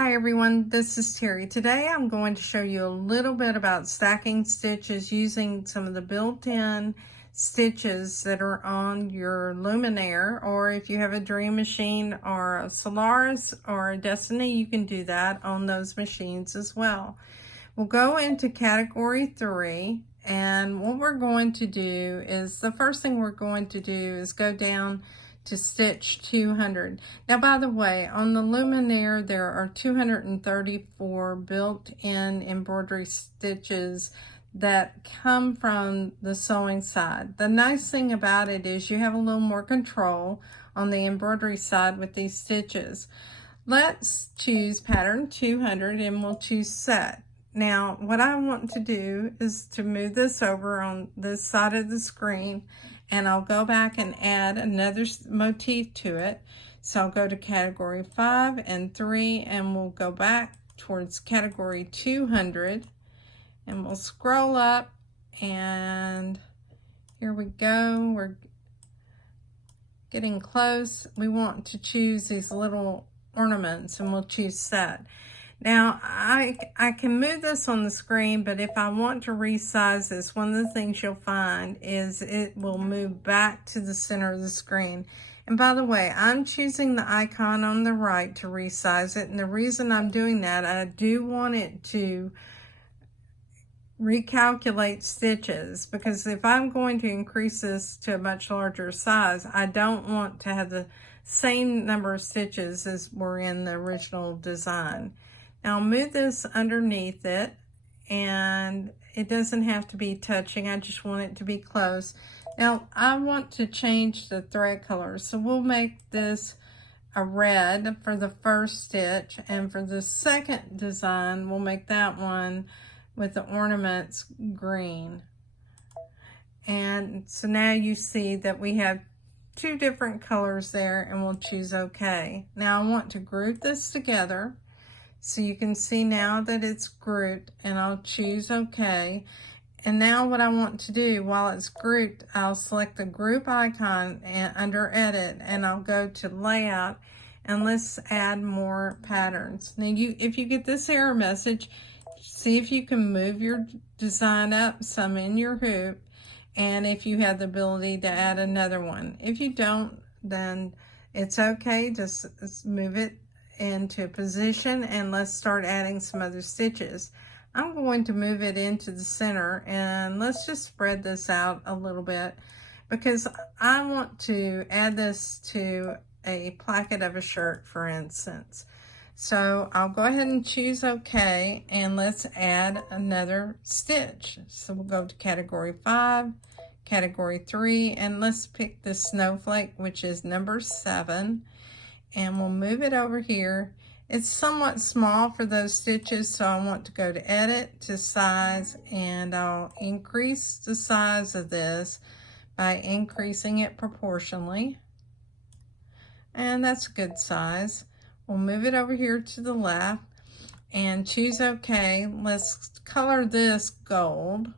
Hi everyone, this is Terry. Today I'm going to show you a little bit about stacking stitches using some of the built-in stitches that are on your Luminaire, or if you have a Dream Machine or a Solaris or a Destiny, you can do that on those machines as well. We'll go into category 3, and what we're going to do is, the first thing we're going to do is go down to stitch 200. Now, by the way, on the Luminaire there are 234 built-in embroidery stitches that come from the sewing side. The nice thing about it is you have a little more control on the embroidery side with these stitches. Let's choose pattern 200 and we'll choose set. Now, what I want to do is to move this over on this side of the screen, and I'll go back and add another motif to it. So I'll go to category 5 and 3, and we'll go back towards category 200, and we'll scroll up, and here we go. We're getting close. We want to choose these little ornaments, and we'll choose set. Now, I can move this on the screen, but if I want to resize this, one of the things you'll find is it will move back to the center of the screen. And by the way, I'm choosing the icon on the right to resize it, and the reason I'm doing that, I do want it to recalculate stitches, because if I'm going to increase this to a much larger size, I don't want to have the same number of stitches as were in the original design. Now I'll move this underneath it, and it doesn't have to be touching, I just want it to be close. Now I want to change the thread color, so we'll make this a red for the first stitch, and for the second design we'll make that one with the ornaments green. And so now you see that we have two different colors there, and we'll choose OK. Now I want to group this together, so you can see now that it's grouped, and I'll choose OK. And now what I want to do, while it's grouped, I'll select the group icon and under edit, and I'll go to layout, and let's add more patterns. Now if you get this error message, see if you can move your design up some in your hoop, and if you have the ability to add another one. If you don't, then it's okay, just move it into position, and let's start adding some other stitches. I'm going to move it into the center, and let's just spread this out a little bit, because I want to add this to a placket of a shirt, for instance. So I'll go ahead and choose OK, and let's add another stitch. So we'll go to category 5, category 3, and let's pick the snowflake, which is number 7. And we'll move it over here. It's somewhat small for those stitches, so I want to go to edit, to size, and I'll increase the size of this by increasing it proportionally. And that's a good size. We'll move it over here to the left and choose OK. Let's color this gold.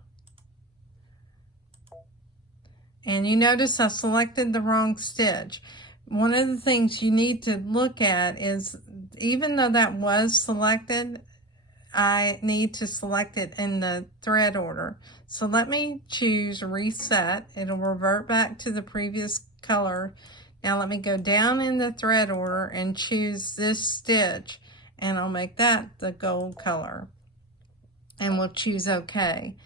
And you notice I selected the wrong stitch. One of the things you need to look at is, even though that was selected, I need to select it in the thread order. So let me choose reset. It'll revert back to the previous color. Now let me go down in the thread order and choose this stitch, and I'll make that the gold color. And we'll choose OK.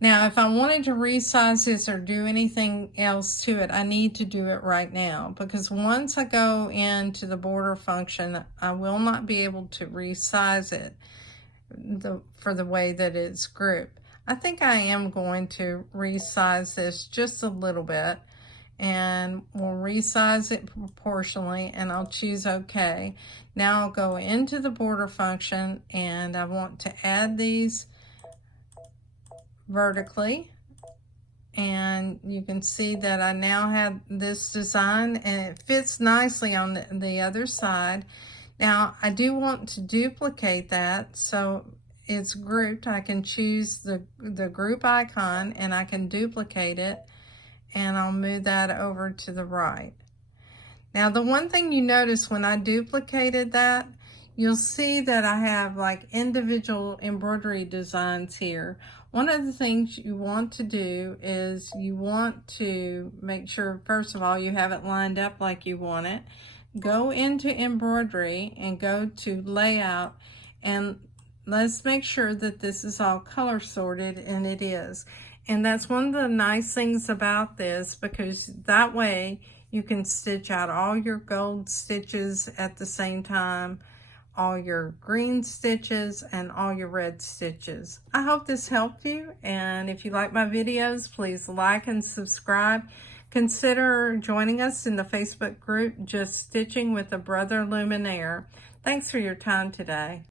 Now, if I wanted to resize this or do anything else to it, I need to do it right now, because once I go into the border function, I will not be able to resize it for the way that it's grouped. I think I am going to resize this just a little bit, and we'll resize it proportionally, and I'll choose OK. Now I'll go into the border function, and I want to add these vertically, and you can see that I now have this design, and it fits nicely on the other side. Now I do want to duplicate that, so it's grouped. I can choose the group icon, and I can duplicate it, and I'll move that over to the right. Now the one thing you notice when I duplicated that, you'll see that I have like individual embroidery designs here. One of the things you want to do is you want to make sure, first of all, you have it lined up like you want it. Go into embroidery and go to layout, and let's make sure that this is all color sorted, and it is. And that's one of the nice things about this, because that way you can stitch out all your gold stitches at the same time, all your green stitches, and all your red stitches. I hope this helped you, and if you like my videos, please like and subscribe. Consider joining us in the Facebook group, Just Stitching with a Brother Luminaire. Thanks for your time today.